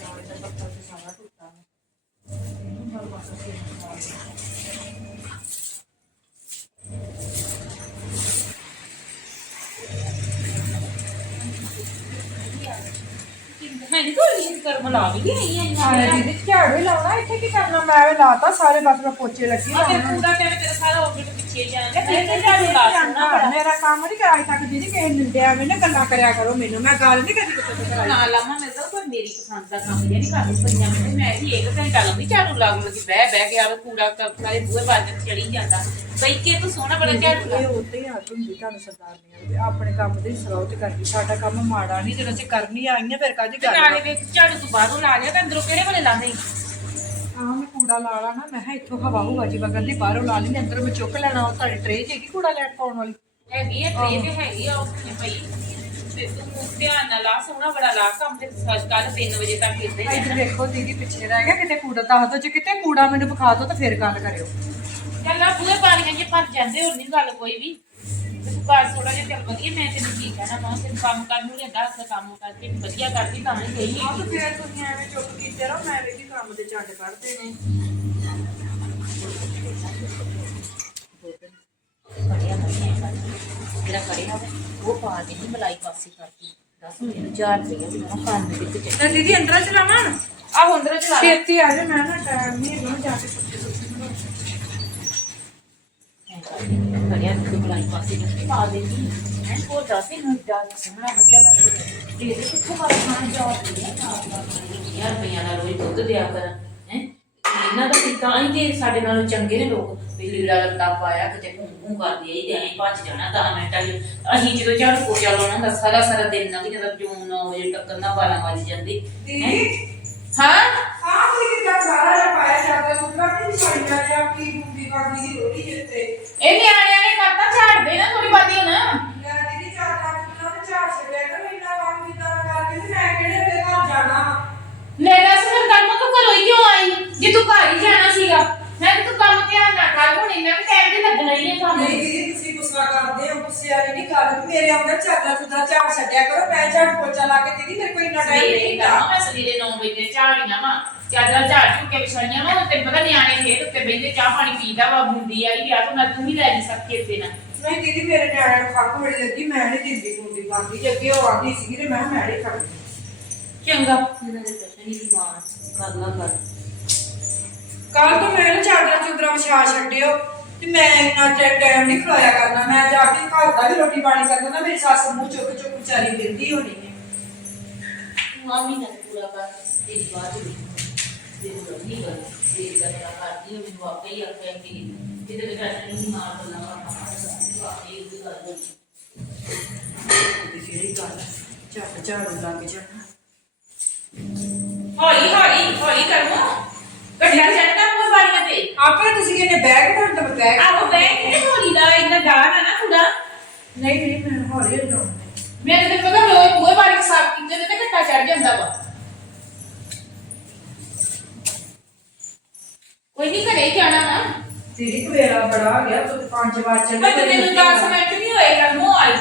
ਨਹੀਂ ਕਰ ਬੁਲਾ ਵੀ ਨਹੀਂ ਆਈ ਆਏ ਦੀਦੀ ਝਾੜੂ ਹੀ ਲਾਉਣਾ ਇੱਥੇ ਕੀ ਕਰਨਾ? ਮੈਂ ਵੀ ਲਾਤਾ ਸਾਰੇ ਬਸ ਮੈਂ ਪੋਚੇ ਲੱਗੀ ਆ ਤੇ ਲਾਉਣਾ। ਪੂਰਾ ਤੇਰੇ ਤੇਰਾ ਸਾਰਾ ਆਫਿਸ ਪਿੱਛੇ ਜਾਂਦਾ ਫਿਰ ਇਹ ਤੇ ਤਾਂ ਝਾੜੂ ਲਾ ਸੁਣਾ ਘਰ। ਮੇਰਾ ਕੰਮ ਨਹੀਂ ਅੱਜ ਤੱਕ ਦੀਦੀ ਕਿਸੇ ਨੂੰ ਦਿਆ ਮੈਨੂੰ ਗੱਲਾਂ ਕਰਿਆ ਕਰੋ ਮੈਨੂੰ। ਮੈਂ ਗੱਲ ਨਹੀਂ ਕਦੀ ਕਿਸੇ ਤੋਂ ਕਰਾਈ। ਨਾ ਲਾਵਾਂ ਮੈਂ ਤਾਂ ਕੋਈ ਮੇਰੀ ਪਸੰਦ ਦਾ ਕੰਮ ਜਿਹੜੀ ਕਰ ਲਈ ਪੰਜਾਂ ਮਿੰਟ ਮੈਂ ਜੀ ਇੱਕ ਘੰਟਾ ਲਾਉਂਦੀ ਝਾੜੂ ਲਾਉਣ ਲੱਗੀ ਬਹਿ ਬਹਿ ਕੇ ਆਵੇ ਕੂੜਾ ਕਰ ਸਾਰੇ ਬੂਹੇ ਬਾਅਦ ਚੜੀ ਜਾਂਦਾ। ਕੇ ਤੂੰ ਸੋਹਣਾ ਬੜਾ ਝਾੜੂ ਲਾ ਇਹ ਉੱਤੇ ਹੀ ਹੱਥ ਹੁੰਦੀ ਤੁਹਾਨੂੰ ਸਰਦਾਰਨੀਆਂ ਦੀ ਆਪਣੇ ਕੰਮ ਦੀ ਸਰੋਤ ਕਰਦੀ ਸਾਡਾ ਕੰਮ ਮਾੜਾ ਨਹੀਂ ਜਦੋਂ ਅਸੀਂ ਕਰਨੀ ਆਈਆਂ ਫਿਰ ਕਾਦੀ ਤੇ ਨਾਲੇ ਵੇਖ ਝਾੜੂ ਤੂੰ ਬਾਹਰੋਂ ਲਾ ਲਿਆ ਤਾਂ ਅੰਦਰੋਂ ਕਿਹੜੇ ਵੇਲੇ ਲਾਉਂਦੇ ਆ ਮੈਂ ਕੂੜਾ ਲਾ ਲਾ ਨਾ ਮੈਂ ਕਿਹਾ ਇੱਥੋਂ ਹਵਾ ਹੁਵਾ ਜੀ ਵਗਣ ਦੀ ਬਾਹਰੋਂ ਲਾ ਲੈਂਦੇ ਅੰਦਰੋਂ ਮੈਂ ਚੁੱਕ ਲੈਣਾ ਉਹ ਤੁਹਾਡੀ ਟਰੇ ਚ ਹੈਗੀ ਕੂੜਾ ਲੈਣ ਪਾਉਣ ਵਾਲੀ? ਹੈਗੀ ਆ ਟ੍ਰੇ ਤੇ ਹੈਗੀ ਆ ਉੱਥੇ ਪਈ ਤੇ ਤੂੰ ਧਿਆਨ ਨਾਲ ਲਾ ਸੋਹਣਾ ਬੜਾ ਲਾ ਕੰਮ ਤੇ ਕੱਲ 3 ਵਜੇ ਤੱਕ ਇੱਦਾਂ ਹੀ ਇੱਧਰ ਵੇਖੋ ਦੀਦੀ ਪਿੱਛੇ ਰਹਿ ਗਿਆ ਕਿਤੇ ਕੂੜਾ ਦੱਸ ਦੋ ਜੇ ਕਿਤੇ ਕੂੜਾ ਮੈਨੂੰ ਵਿਖਾ ਦੋ ਤਾਂ ਫਿਰ ਗੱਲ ਕਰਿਓ। ਚੱਲ ਆ ਪੂਰੇ ਪਾਣੀਆਂ ਜੇ ਭਰ ਜਾਂਦੇ ਹੋਰ ਨਹੀਂ ਗੱਲ ਕੋਈ ਵੀ। ਤੇ ਤੂੰ ਘਰ ਥੋੜਾ ਜਿਹਾ ਚੱਲ ਵਧੀਆ ਮੈਂ ਤੈਨੂੰ ਕੀ ਕਹਿਣਾ ਮੈਂ ਤੈਨੂੰ ਕੰਮ ਕਰਨ ਨੂੰ ਲੈਂਦਾ ਅਸਲ ਕੰਮ ਕਰਕੇ ਵੀ ਵਧੀਆ ਕਰਦੀ ਤਾਂ ਹੀ ਗਈ ਆਹ ਤਾਂ ਫਿਰ ਤੁਸੀਂ ਐਵੇਂ ਚੁੱਪ ਕੀਤੇ ਰਹੋ ਮੈਂ ਵੀ ਕੰਮ ਦੇ ਝੰਡ ਕੱਢਦੇ ਨੇ। ਕੜਿਆ ਨਹੀਂ ਹੈ ਜਿਹੜਾ ਕੜਿਆ ਹੋਵੇ ਉਹ ਪਾ ਕੇ ਨਹੀਂ ਮਲਾਈ ਪਾਸੇ ਕਰਦੀ। 10 ਮੈਨੂੰ 4 ਰੁਪਏ ਦੀ ਨਾ ਕੰਮ ਦੇ ਵਿੱਚ ਤੇ ਦੀਦੀ ਅੰਦਰ ਚਲਾਵਾਂ ਆ ਹੁੰਦਰ ਚਲਾ ਲੈ। ਛੇਤੀ ਆ ਜਾ ਮੈਂ ਨਾ ਟਾਈਮ ਨਹੀਂ ਹੈਗਾ ਜਾ ਕੇ ਸਬਜ਼ੀ ਸੁਬਜ਼ੀ ਬਣਾਉਣੀ ਐਂ ਕਰ ਕਰਿਆ ਤੂੰ ਬਲਾਈ ਪਾਸੇ ਨੂੰ ਪਾ ਦੇਣੀ ਹੈ ਉਹ ਦੱਸੇ ਨੂੰ ਜਾ ਸਮਣਾ ਬੱਚਾ ਦਾ ਦੇ ਦੇ ਕਿੱਥੋਂ ਬਾਹਰ ਖਾਣ ਜਾ ਰਹੀ ਹੈ ਯਾਰ ਰੁਪਈਆ ਦਾ ਰੋਜ਼ ਦੁੱਧ ਦਿਆ ਕਰ ਹੈ ਇਹਨਾਂ ਦਾ ਤਾਂ ਹੀ ਤੇ ਸਾਡੇ ਨਾਲੋਂ ਚੰਗੇ ਨੇ ਲੋਕ ਵੀ ਲੀੜਾ ਲੱਤਾ ਪਾਇਆ ਕਿਤੇ ਘੁੰਮ ਘੁੰਮ ਕਰਦੇ ਆਈ ਤੇ ਐਂ ਭੱਜ ਜਾਣਾ 10 ਮਿੰਟਾਂ 'ਚ ਅਸੀਂ ਜਦੋਂ ਝਾੜੂ ਪੋਚਾ ਲਾਉਣਾ ਹੁੰਦਾ ਸਾਰਾ ਸਾਰਾ ਦਿਨ ਲੰਘ ਜਾਂਦਾ ਜੂਨ 9 ਵਜੇ ਟੱਕਰ ਨਾ 12 ਵਜ ਜਾਂਦੀ ਹਾਂ? ਸਾਰਾ ਜਿਹਾ ਪਾਇਆ ਜਾਂਦਾ ਸੁਣਦਾ ਕਿ ਸਾਈਆਂ ਜਾਂ ਕੀ ਬੁੱਢੀ ਬਾਦੀ ਦੀ ਰੋਟੀ ਜਿੱਤੇ ਇਹ ਨਿਆਣਿਆਂ ਨੇ ਕਰਤਾ ਝਾੜ ਦੇ ਨਾ ਥੋੜੀ ਬਾਤੀ ਹੁਣ। ਮੈਂ ਦੀਦੀ ਚਾਰ ਪੰਜ ਦਿਨਾਂ ਤੇ ਚਾਰ ਛੱਡਿਆ ਕਰ ਇੰਨਾ ਕੰਮ ਕੀਤਾ ਕਰਕੇ ਤੇ ਮੈਂ ਕਿਹੜੇ ਦੇ ਘਰ ਜਾਣਾ ਲੈ ਦੱਸ ਫਿਰ ਕੰਮ ਤੂੰ ਘਰੋਂ ਹੀ ਕਿਉਂ ਆਈ? ਜੇ ਤੂੰ ਘਰ ਹੀ ਜਾਣਾ ਸੀਗਾ ਮੈਂ ਤੂੰ ਕੰਮ ਧਿਆਨ ਨਾ ਕਰ ਹੁਣ ਇੰਨਾ ਵੀ ਟਾਈਮ ਤੇ ਲੱਗਣਾ ਹੀ ਹੈ ਕੰਮ। ਨਹੀਂ ਦੀਦੀ ਤੁਸੀਂ ਗੁੱਸਾ ਕਰਦੇ ਹੋ ਗੁੱਸੇ ਵਾਲੀ ਨਹੀਂ ਗੱਲ। ਮੇਰੇ ਆਉਂਦਾ ਚਾਦਰ ਸੁਦਾ ਝਾੜ ਛੱਡਿਆ ਕਰੋ ਮੈਂ ਝਾੜ ਪੋਚਾ ਲਾ ਕੇ ਦੀਦੀ ਮੇਰੇ ਕੋਲ ਇੰਨਾ ਟਾਈਮ ਨਹੀਂ ਹੁੰਦਾ। ਮੈਂ ਸਵੇਰੇ 9 ਵਜੇ ਝਾੜੀਆਂ ਵਾ। ਚਾਦਰਾਂ ਝਾੜ ਚੁੱਕ ਕੇ ਵਿਛਾਈਆਂ ਵਾ ਤੇ ਪਤਾ ਨਿਆਣੇ ਖੇਡ ਉੱਤੇ ਬੈਠੇ ਚਾਹ ਪਾਣੀ ਪੀਂਦਾ ਵਾ ਬੁੰਦੀ ਆਈ ਵਿਆਹ ਤੋਂ ਮੈਂ ਤੂੰ ਵੀ ਲੈ ਜੀ ਸਕੇ ਤੇ ਨਾ ਨਹੀਂ ਦੀਦੀ ਮੇਰੇ ਨਿਆਣਿਆਂ ਨੂੰ ਖੱਕ ਬੜੀ ਲੱਗੀ ਮੈਂ ਨਹੀਂ ਦਿੰਦੀ ਮੁੰਡੀ ਬਾਦੀ ਜੇ ਅੱਗੇ ਉਹ ਆਂਦੀ ਸੀਗੀ ਤੇ ਮੈਂ ਕਿਹਾ ਮੈਂ ਨਹੀਂ ਖਾਣੀ ਚੰਗਾ। ਇਹਨਾਂ ਦੇ ਪ੍ਰਸ਼ਨ ਹੀ ਮਾਂ ਕਰ ਲਾ ਕਰ। ਕੱਲ ਤੋਂ ਮੈਂ ਨਾ ਚਾਦਰਾਂ ਚੁਦਰਾਂ ਵਿਛਾ ਛੱਡਿਓ ਤੇ ਮੈਂ ਇੰਨਾ ਟਾਈਮ ਨਹੀਂ ਖਲਾਇਆ ਕਰਨਾ ਮੈਂ ਜਾ ਕੇ ਘਰ ਦਾ ਵੀ ਰੋਟੀ ਪਾਣੀ ਨਾ ਮੇਰੀ ਸੱਸ ਮੂੰਹ ਚੁੱਕ ਚੁੱਕ ਵਿਚਾਰੀ ਦਿੰਦੀ ਹੋਣੀ ਹੈ। ਮਾਮੀ ਨੇ ਪੂਰਾ ਕਰ ਤੇਰੀ ਬਾਤ ਵੀ। ਦੇ ਨਹੀਂ ਕਰ ਦੇ ਦਾ ਮੇਰਾ ਕਰਦੀ ਉਹ ਮੈਨੂੰ ਆਪੇ ਆਖਿਆ ਕਿ ਜਿਹਦੇ ਵਿੱਚ ਪ੍ਰਸ਼ਨ ਨਹੀਂ ਮਾਰ ਬੋਲਣਾ ਵਾ ਆਪੇ ਹੀ ਗੱਲ ਹੋਈ ਜਿਹੜੀ ਗੱਲ ਝੱਟ ਝਾੜੂ ਲੱਗ ਜਾਣਾ ਹੌਲੀ ਹੌਲੀ ਹੌਲੀ ਕਰਮੋ ਗੱਡੀਆਂ ਚੜਨਾ ਪੋ ਤੇ ਆਪਾਂ ਤੁਸੀਂ ਇਹਨੇ ਬੈਗ ਭਰਨ ਦਾ ਬੈਗ ਆਹੋ ਬੈ ਕਿਤੇ ਹੌਲੀ ਦਾ ਇੰਨਾ ਡਾਰ ਆ ਨਾ ਕੁੜਾ ਨਹੀਂ ਨਹੀਂ ਮੈਂ ਹੌਲੀ ਹੌਲੀ ਮੈਂ ਤੇ ਪਤਾ ਰੋਜ਼ ਬੂਹੇ ਬਾਰੇ ਸਾਫ਼ ਕੀਤੇ ਤੇ ਘੱਟਾ ਚੜ ਜਾਂਦਾ ਵਾ। ਕੋਈ ਨਹੀਂ ਘਰੇ ਹੀ ਜਾਣਾ ਨਾ ਤੇਰੀ ਕੁਵੇਰਾ ਬੜਾ ਆ ਗਿਆ ਤੂੰ ਪੰਜ ਵਾਰ ਚੱਲ ਤੇ ਤੈਨੂੰ 10 ਮਿੰਟ ਨਹੀਂ ਹੋਏ ਕਰਮੋ ਆਈ।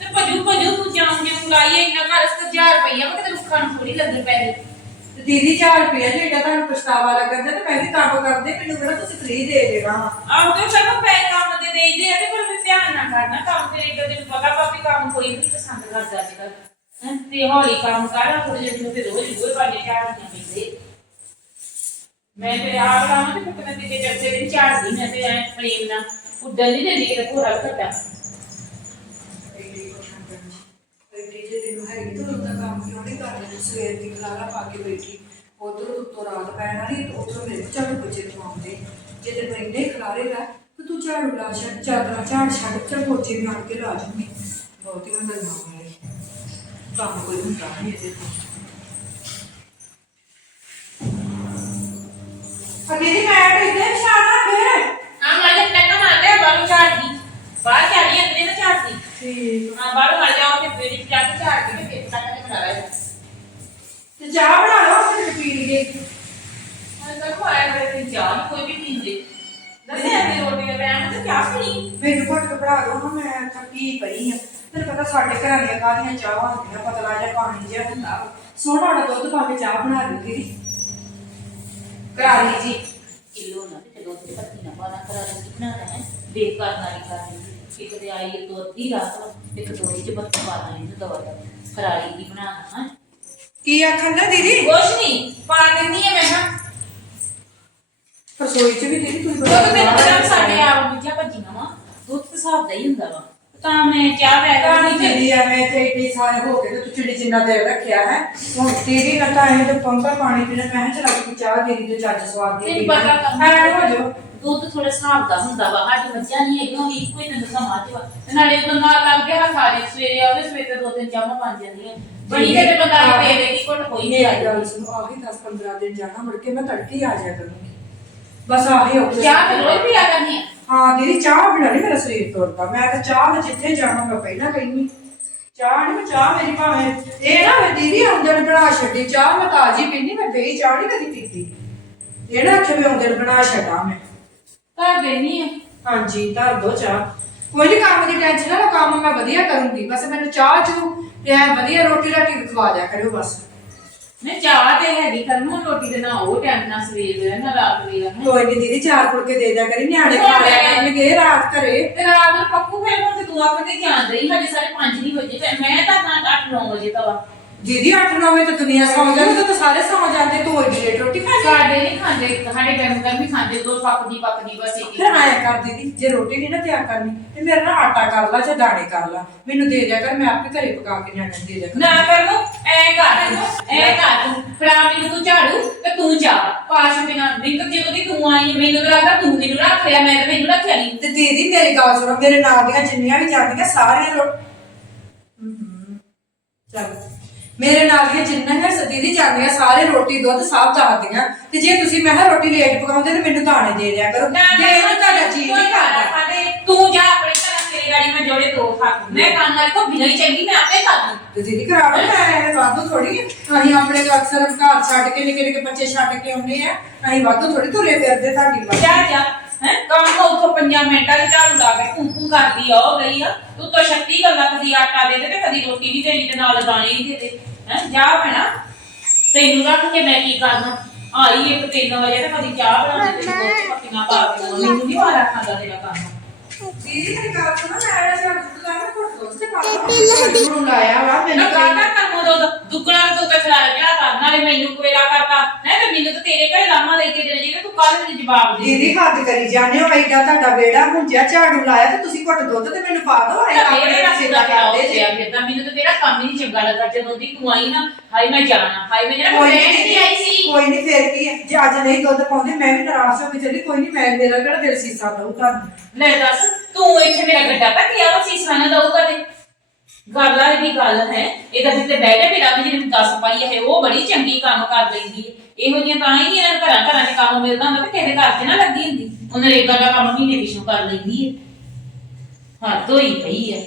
ਤੇ ਭਜੂ ਭਜੂ ਤੂੰ ਜਾਮ ਜਾਮ ਲਾਈਏ ਇੰਨਾ ਘਰ ਸਤ 1000 ਰੁਪਈਆ ਮੈਂ ਤੇ ਰੁੱਖਾਂ ਨੂੰ ਥੋੜੀ ਲੱਗਣ ਪੈ ਗਈ ਤੇ ਦੀਦੀ 4 ਰੁਪਏ ਜਿਹੜਾ ਤੁਹਾਨੂੰ ਪਛਤਾਵਾ ਲੱਗਦਾ ਤੇ ਮੈਂ ਵੀ ਕੰਮ ਕਰਦੇ ਮੈਨੂੰ ਕਿਹੜਾ ਤੁਸੀਂ ਫ੍ਰੀ ਦੇ ਦੇਣਾ ਆਹ ਤੇ ਚਲੋ ਪੈ ਕੰਮ ਤੇ ਦੇਈਦੇ ਆ ਤੇ ਪਰ ਮੈਂ ਧਿਆਨ ਨਾ ਕਰਨਾ ਕੰਮ ਤੇ ਇੱਕ ਦਿਨ ਪਤਾ ਪਾਪੀ ਕੰਮ ਕੋਈ ਨਹੀਂ ਪਸੰਦ ਕਰਦਾ ਅੱਜ ਕੱਲ੍ਹ। ਹੈਂ ਤੇ ਹੌਲੀ ਕੰਮ ਕਰ ਥੋੜੇ ਜਿਹੇ ਦਿਨ ਤੇ ਰੋਜ਼ ਬੂਹੇ ਬਾਰੇ ਝਾੜਦੀਆਂ ਪੈਂਦੇ ਮੈਂ ਤੇ ਆਪ ਲਾਵਾਂ ਤੇ ਫਿਰ ਮੈਂ ਤੇ ਜੱਦੇ ਦਿਨ ਝਾੜਦੀ ਮੈਂ ਤੇ ਐ ਪ੍ਰੇਮ ਨਾਲ। ਉੱਡਣ ਨਹੀਂ ਦਿੰਦੀ ਕਿ ਪੂਰਾ ਘਟਾ ਬੈਠੀ ਜੇ ਤੈਨੂੰ ਹੈਗੀ ਤੂੰ ਉਹਦਾ ਕੰਮ ਕਿਉਂ ਨਹੀਂ ਕਰ ਸਵੇਰ ਦੀ ਖਲਾਰਾ ਪਾ ਕੇ ਬੈਠੀ। ਉਧਰ ਉੱਤੋਂ ਰਾਤ ਪੈਣ ਵਾਲੀ ਤੇ ਮੇਰੇ ਝਾੜੂ ਬੱਚੇ ਨੂੰ ਜੇ ਤੇ ਪੈਂਦੇ ਖਲਾਰੇ ਦਾ ਤੇ ਤੂੰ ਝਾੜੂ ਲਾ ਛੱਡ, ਚਾਦਰਾਂ ਝਾੜ ਛੱਡ ਤੇ ਪੋਚੇ ਵੀ ਕੇ ਲਾ ਜੂਗੀ। ਬਹੁਤੀਆਂ ਗੱਲਾਂ ਵਾਲੇ ਕੰਮ ਕੋਈ ਹੁੰਦਾ ਨਹੀਂ ਇਹਦੇ ਤੋਂ ਅਗੇ ਦੀ ਮੈਂ ਢਿੱਲੇ ਛਾਣਾ ਫੇਰ ਆ ਮਾਰੇ ਟੱਕਾ ਮਾਰਦੇ ਬਾਹਰੋਂ ਝਾੜਦੀ ਬਾਹਰ ਝਾੜੀ ਅੰਦਰੇ ਨਾ ਝਾੜਦੀ ਠੀਕ। ਹਾਂ ਬਾਹਰੋਂ ਮਰ ਜਾਓ ਤੇ ਚ ਜਾ ਕੇ ਝਾੜ ਕੇ ਤੇ ਫਿਰ ਤੱਕ ਤੇ ਬਣਾ ਲੈ ਤੇ ਚਾਹ ਬਣਾ ਲਓ ਫਿਰ ਪੀ ਲਈਏ। ਤਾਂ ਕੋ ਆਇਆ ਬੜੇ ਤੇ ਚਾਹ ਨੀ ਕੋਈ ਵੀ ਪੀਂਦੇ ਦੱਸਿਆ ਤੇ ਰੋਟੀ ਦਾ ਟਾਈਮ ਤੇ ਚਾਹ ਪੀਣੀ ਮੈਨੂੰ ਘੁੱਟ ਕੇ ਬਣਾ ਦੋ ਹਾਂ ਮੈਂ ਥੱਕੀ ਪਈ ਆ। ਤੈਨੂੰ ਪਤਾ ਸਾਡੇ ਘਰਾਂ ਦੀਆਂ ਕਾਹਦੀਆਂ ਚਾਹਾਂ ਹੁੰਦੀਆਂ ਪਤਲਾ ਜਿਹਾ ਪਾਣੀ ਜਿਹਾ ਹੁੰਦਾ ਵਾ। ਸੋਹਣਾ ਵਾਲਾ ਦੁੱਧ ਪਾ ਕੇ ਚਾਹ ਬਣਾ ਦਿੰਦੀ ਦੀ ਕਰਾਰੀ ਜੀ। ਕਿਲੋ ਨਾ ਤੇ ਦੋ ਤੇ ਪੱਤੀ ਨਾ ਪਾਣਾ ਕਰਾ ਲੈ ਬਣਾਣਾ ਹੈ ਬੇਕਾਰ ਨਾ ਕਰਨੀ ਇੱਕ ਤੇ ਆਈ ਦੋ ਅੱਧੀ ਰਾਤ ਇੱਕ ਦੋ ਚ ਬੱਤ ਪਾਣਾ ਇਹਨੂੰ ਦਵਾ ਦਾ ਫਰਾਲੀ ਦੀ ਬਣਾਣਾ ਹੈ ਕੀ ਆਖਣ ਦਾ ਦੀਦੀ? ਕੁਛ ਨਹੀਂ ਪਾ ਦਿੰਦੀ ਹੈ ਮੈਂ ਹਾਂ ਰਸੋਈ ਚ ਵੀ ਦੀਦੀ ਤੁਸੀਂ ਦੁੱਧ ਤੇ ਪਤਾ ਸਾਡੇ ਆਪ ਮਿੱਠਾ ਭੱਜੀਆਂ ਵਾ। ਦੁੱਧ ਤੇ ਹਿਸਾਬ ਦਾ ਹੀ ਹੁੰਦਾ ਵਾ। ਤਾਂ ਮੈਂ ਚਾਹ ਪੈ ਕਾਣੀ ਗਈ ਚੱਲੀ ਆ ਮੈਂ ਤੇ ਏਡੇ ਸਾਰੇ ਹੋ ਗਏ ਤੇ ਤੂੰ ਚਿੜੀ ਜਿੰਨਾ ਦੇ ਰੱਖਿਆ ਹੈ। ਹੁਣ ਤੇਰੀ ਨਾ ਤਾਂ ਇਹ ਤੇ ਪੰਗਾ ਪਾਣੀ ਪੀਣਾ ਮੈਂ ਕਿਹਾ ਚਲ ਆਪਣੀ ਚਾਹ ਤੇਰੀ ਤੇ ਚੱਜ ਸਵਾਦ ਦੀ ਤੈਨੂੰ ਪਤਾ ਕੰਮ ਐ ਹੋ ਜਾਓ। ਦੁੱਧ ਥੋੜਾ ਹਿਸਾਬ ਦਾ ਹੁੰਦਾ ਵਾ ਸਾਡੀ ਮੱਝਾਂ ਨਹੀਂ ਹੈਗੀਆਂ ਉਹ ਇੱਕੋ ਹੀ ਦਿਨ ਦਾ ਮੱਝ ਵਾ ਤੇ ਨਾਲੇ ਉਦੋਂ ਨਾਲ ਲੱਗ ਗਿਆ ਵਾ ਸਾਰੇ ਸਵੇਰੇ ਆਵੇ ਸਵੇਰੇ ਦੋ ਤਿੰਨ ਚਾਹਾਂ ਬਣ ਜਾਂਦੀਆਂ। ਬਣੀ ਤੇ ਬੰਦਾ ਹੀ ਦੇ ਦੇਗੀ ਕੋਟ ਕੋਈ ਨਹੀਂ ਮੇਰੀ ਗੱਲ ਸੁਣੋ ਆਹੀ 10 15 ਦਿਨ ਜਾਣਾ ਮੁੜ ਕੇ ਮੈਂ ਤੜਕੇ ਹੀ ਆ ਜਾਇਆ ਕਰੂੰਗੀ। ਬਸ ਆਹੀ ਹੋ ਚਾਹ ਤੇ ਰੋਜ਼ ਪੀਆ ਕਰਨੀ ਆ? ਹਾਂ ਦੀਦੀ ਚਾਹ ਬਿਨਾਂ ਨਹੀਂ ਮੇਰਾ ਸਰੀਰ ਤੁਰਦਾ ਮੈਂ ਤਾਂ ਚਾਹ ਮੈਂ ਜਿੱਥੇ ਜਾਣਾ ਮੈਂ ਪਹਿਲਾਂ ਕਹਿੰਦੀ। ਚਾਹ ਨਹੀਂ ਮੈਂ ਚਾਹ ਮੇਰੀ ਭਾਵੇਂ ਇਹ ਨਾ ਮੈਂ ਦੀਦੀ ਆਉਂਦਣ ਬਣਾ ਛੱਡੀ। ਚਾਹ ਮੈਂ ਤਾਜੀ ਪੀਣੀ ਮੈਂ ਬੇਈ ਚਾਹ ਨਹੀਂ ਕਦੀ ਪੀਤੀ। ਇਹ ਨਾ ਆਖੇ ਵੀ ਆਉਂਦਣ ਬਣਾ ਛੱਡਾਂ ਮੈਂ। ਤਾਂ ਦੇਣੀ ਆ। ਹਾਂਜੀ ਧਰ ਦੋ ਚਾਹ। ਕੋਈ ਨਹੀਂ ਕੰਮ ਦੀ ਟੈਨਸ਼ਨ ਨਾ ਲਓ, ਕੰਮ ਮੈਂ ਵਧੀਆ ਕਰੂੰਗੀ। ਬਸ ਮੈਨੂੰ ਚਾਹ ਚੂ ਤੇ ਐਂ ਵਧੀਆ ਰੋਟੀ ਰਾਟੀ ਖਵਾ ਦਿਆ ਕਰਿਓ ਬਸ। ਮੈਂ ਚਾਹ ਤੇ ਹੈਗੀ ਕਰਮੋ ਰੋਟੀ ਦੇ ਨਾ ਉਹ ਟਾਈਮ ਨਾਲ ਸਵੇਰ ਨਾ ਰਾਤ ਵੇਲੇ ਕੋਈ ਨਹੀਂ ਦੀਦੀ ਚਾਰ ਫੁਲਕੇ ਦੇ ਦਿਆ ਕਰੀ ਨਿਆਣੇ ਖਾ ਲਿਆ ਕਰਨਗੇ ਰਾਤ ਘਰੇ। ਤੇ ਰਾਤ ਨੂੰ ਪੱਕੂ ਫਿਰ ਹੁਣ ਤੇ ਤੂੰ ਆਪਣੇ ਜਾਣ ਰਹੀ ਹਜੇ ਸਾਰੇ 5 ਨਹੀਂ ਵਜੇ ਤੇ ਮੈਂ ਤਾਂ ਨਾ 8 9 ਵਜੇ ਤਵਾ ਦੀਦੀ 8-9 ਵਜੇ ਤਾਂ ਦੁਨੀਆ ਸੌਂ ਜਾਂਦੀ ਤਾਂ ਸਾਰੇ ਸੌਂ ਜਾਂਦੇ ਤੂੰ ਏਡੀ ਲੇਟ ਰੋਟੀ ਖਾ ਸਾਡੇ ਨਹੀਂ ਖਾਂਦੇ ਸਾਡੇ ਗਰਮ ਗਰਮ ਹੀ ਖਾਂਦੇ ਦੋ ਪੱਕਦੀ ਪੱਕਦੀ ਬਸ ਇੱਕ ਫਿਰ ਆਇਆ ਕਰ ਦੀਦੀ ਜੇ ਰੋਟੀ ਨਹੀਂ ਨਾ ਤਿਆਰ ਕਰਨੀ ਤੇ ਮੇਰਾ ਨਾ ਆਟਾ ਕਰ ਲਾ ਜਾਂ ਦਾਣੇ ਕਰ ਲਾ। ਮੈਨੂੰ ਦੇ ਦਿਆ ਕਰ ਮੈਂ ਆਪੇ ਘਰੇ ਪਕਾ ਕੇ ਨੂੰ ਦੇ ਦਿਆ ਕਰ। ਨਾ ਕਰ ਲੋ ਐ ਕਰ ਤੂੰ ਐ ਕਰ ਤੂੰ। ਫੜਾ ਮੈਨੂੰ ਤੂੰ ਝਾੜੂ ਤੇ ਤੂੰ ਜਾ। ਪਾਸ਼ ਬਿਨਾ ਨਿਕਲ ਜਦੋਂ ਦੀ ਤੂੰ ਆਈ ਮੈਨੂੰ ਤਾਂ ਲੱਗਦਾ ਤੂੰ ਮੈਨੂੰ ਰੱਖ ਲਿਆ ਮੈਂ ਤਾਂ ਮੈਨੂੰ ਰੱਖਿਆ ਨਹੀਂ। ਤੇ ਦੀਦੀ ਮੇਰੀ ਗੱਲ ਸੁਣੋ ਮੇਰੇ ਨਾਲ ਦੀਆਂ ਜਿੰਨੀਆਂ ਵੀ ਜਾਂਦੀਆਂ ਸਾਰੀਆਂ ਰੋ ਹਮ, ਚੱਲ। ਮੇਰੇ ਨਾਲ ਦੀਆਂ ਜਿੰਨੀਆਂ ਹੈ ਦੀਦੀ ਜਾਂਦੀਆਂ ਸਾਰੇ ਰੋਟੀ ਦੁੱਧ ਸਭ ਦੱਸਦੀਆਂ। ਤੇ ਜੇ ਤੁਸੀਂ ਮੈਂ ਕਿਹਾ ਰੋਟੀ ਲੇਟ ਪਕਾਉਂਦੇ ਤੇ ਮੈਨੂੰ ਦਾਣੇ ਦੇ ਦਿਆ ਕਰੋ। ਨਾ ਜੇ ਇਹ ਤੁਹਾਡਾ ਜੀ ਨਹੀਂ ਕਰਦਾ। ਤੂੰ ਜਾ ਆਪਣੇ ਘਰ ਤੇਰੀ ਗਾੜੀ ਮੈਂ ਜੋੜੇ ਦੋ ਖਾ ਮੈਂ ਕੰਮ ਵਾਲੀ ਕੋ ਬਿਨਾਂ ਹੀ ਚੰਗੀ ਮੈਂ ਆਪੇ ਕਰ ਦੂੰ ਤੇ ਦੀਦੀ ਕਰਾਵੋ ਮੈਂ ਵਾਧੂ ਥੋੜੀ ਅਸੀਂ ਆਪਣੇ ਘਰ ਅਕਸਰ ਘਰ ਛੱਡ ਕੇ ਨਿੱਕੇ ਨਿੱਕੇ ਬੱਚੇ ਛੱਡ ਕੇ ਆਉਂਦੇ ਆ। ਅਸੀਂ ਵਾਧੂ ਥੋੜੀ ਤੁਰੇ ਫਿਰਦੇ ਤੁਹਾਡੀ ਵਾਰ ਜਾ ਜਾ ਹੈ? ਕੰਮ ਤੋਂ ਉੱਥੋਂ ਪੰਜਾਂ ਮਿੰਟਾਂ ਦੀ ਝਾੜੂ ਲਾ ਕੇ ਤੂੰ ਤੂੰ ਕਰਦੀ ਆ ਉਹ ਗਈ ਆ। ਤੂੰ ਤਾਂ ਸ਼ਕਤੀ ਗੱਲਾਂ ਕਦੀ ਆਟਾ ਦੇ ਦੇ ਤੇ ਕਦੀ ਰੋਟੀ ਵੀ ਦੇਣੀ ਤੇ ਨਾਲ ਦਾਣੇ ਹੀ ਦੇ ਦੇ। ਹੈ ਜਾ ਭੈਣਾ ਤੈਨੂੰ ਰੱਖ ਕੇ ਮੈਂ ਕੀ ਕਰਨਾ? ਆਈ ਇੱਕ 3 ਵਜੇ ਤੇ ਕਦੀ ਚਾਹ ਬਣਾ ਦੇ ਤੇ ਦੋ ਪੱਤੀਆਂ ਪਾ ਕੇ ਮੈਨੂੰ ਨਹੀਂ ਮਾਰਾ ਖਾਂਦਾ ਤੇਰਾ ਕੰਮ। ਦੀਦੀ ਮੇਰੀ ਗੱਲ ਸੁਣੋ ਮੈਂ ਜਿਹੜਾ ਜਿਹੜਾ ਦੁੱਧ ਲਾਇਆ ਘੁੱਟ ਦੁੱਧ ਤੇ ਪਾ ਨੂੰ ਲਾਇਆ ਵਾ ਨਾ ਮੈਨੂੰ ਕਾਹਦਾ ਕੰਮ ਦੋ ਦੁੱਗਣਾ ਤੋਂ ਤੇ ਖਿਲਾ ਰਿਹਾ ਤਾਂ ਨਾਲੇ ਮੈਨੂੰ ਕਰਤਾ। ਤੇ ਮੈਨੂੰ ਤਾਂ ਤੇਰੇ ਘਰੇ ਲਾਮਾ ਲੈ ਕੇ ਦੇਣੇ ਜਿਹਨੇ ਤੂੰ ਕੱਲ ਮੈਨੂੰ ਜਵਾਬ ਦੇ ਦੀਦੀ ਹੱਦ ਕਰੀ ਜਾਂਦੇ ਹੋ ਐਡਾ ਤੁਹਾਡਾ ਵੇੜਾ ਹੁੰਜਿਆ ਝਾੜੂ ਲਾਇਆ ਤੇ ਤੁਸੀਂ ਘੁੱਟ ਦੁੱਧ ਤੇ ਮੈਨੂੰ ਪਾ ਦਿਓ ਐ ਆਪਣੇ ਦਾ ਦਾ ਕਰਦੇ ਜੇ। ਫਿਰਦਾ ਮੈਨੂੰ ਤਾਂ ਤੇਰਾ ਕੰਮ ਹੀ ਨਹੀਂ ਚੰਗਾ ਲੱਗਾ ਜਦੋਂ ਦੀ ਤੂੰ ਆਈ ਨਾ ਹਾਈ ਮੈਂ ਜਾਣਾ ਹਾਈ ਮੈਂ ਜਿਹੜਾ ਕੋਈ ਨਹੀਂ ਆਈ ਸੀ। ਕੋਈ ਨਹੀਂ ਫੇਰ ਕੀ ਹੈ? ਜੇ ਅੱਜ ਨਹੀਂ ਦੁੱਧ ਪਾਉਂਦੇ ਮੈਂ ਵੀ ਨਾਰਾਜ਼ ਹੋ ਕੇ ਚੱਲੀ ਕੋਈ ਨਹੀਂ ਮੈਂ ਮੇਰਾ ਕਿਹੜਾ ਦਿਲ ਸੀਸਾ ਦਊ ਤੁਹਾਨੂੰ ਲੈ ਦੱਸ ਤੂੰ ਇੱਥੇ ਮੇਰਾ ਗੱਡਾ ਤੱਕ ਲਿਆ ਵਾ ਸੀਸਾ ਨਾ ਦਊਗਾ ਤੇ? ਗੱਲ ਆ ਦੀ ਗੱਲ ਹੈ ਇਹ ਤਾਂ ਜਿੱਤੇ ਬਹਿ ਕੇ ਮੇਰਾ ਵੀ ਜਿਹਨੂੰ ਦੱਸ ਪਾਈ ਹੈ ਉਹ ਬੜੀ ਚੰਗੀ ਕੰਮ ਕਰ ਲੈਂਦੀ ਹੈ। ਇਹੋ ਜਿਹੀਆਂ ਤਾਂ ਹੀ ਇਹਨਾਂ ਨੂੰ ਘਰਾਂ ਘਰਾਂ 'ਚ ਕੰਮ ਮਿਲਦਾ ਹੁੰਦਾ ਤੇ ਕਿਸੇ ਘਰ 'ਚ ਨਾ ਲੱਗੀ ਹੁੰਦੀ। ਉਹਨਾਂ ਰੇਗਾ ਦਾ ਕੰਮ ਮਹੀਨੇ ਪਿਛੋਂ ਕਰ ਲੈਂਦੀ ਹੈ ਹਾਂ ਧੋਈ ਪਈ ਹੈ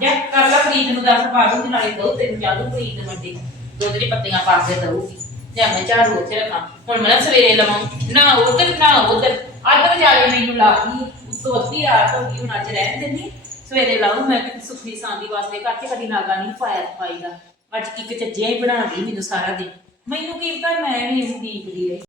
ਜਾਂ ਕਰ ਲਾ ਪ੍ਰੀਤ ਨੂੰ ਦੱਸ ਪਾ ਦੂੰਗੀ, ਨਾਲੇ ਦੋ ਤੈਨੂੰ ਚਾਲੂ ਪ੍ਰੀਤ ਵੱਡੀ ਦੁੱਧ ਦੀ ਪੱਤੀਆਂ ਪਾ ਕੇ ਦਊਗੀ। ਜਾਂ ਮੈਂ ਝਾੜੂ ਉੱਥੇ ਰੱਖਾਂ। ਹੁਣ ਮੈਂ ਨਾ ਸਵੇਰੇ ਲਵਾਂ। ਨਾ ਉਧਰ ਨਾ ਉਧਰ। ਅੱਧ ਵਜਾਲੇ ਮੈਨੂੰ ਲਾਗੀ ਉੱਤੋਂ ਅੱਧੀ ਰਾਤ ਹੋ ਗਈ, ਹੁਣ ਅੱਜ ਰਹਿਣ ਦਿੰਦੀ ਸਵੇਰੇ ਲਾਉ ਮੈਂ ਕਿ ਸੁਖੀ ਸਾਂਦੀ ਵਾਸਤੇ ਕਰਕੇ ਕਦੀ ਨਾਗਾ ਨਹੀਂ ਪਾਇਆ ਪਾਈਦਾ। ਅੱਜ ਕੀ ਚੱਜਿਆ ਹੀ ਬਣਾ ਗਈ ਮੈਨੂੰ ਸਾਰਾ ਦਿਨ। ਮੈਨੂੰ ਕੀ ਪਤਾ ਮੈਂ ਵੀ ਇਸ ਦੀਪ ਦੀ ਰਹੀ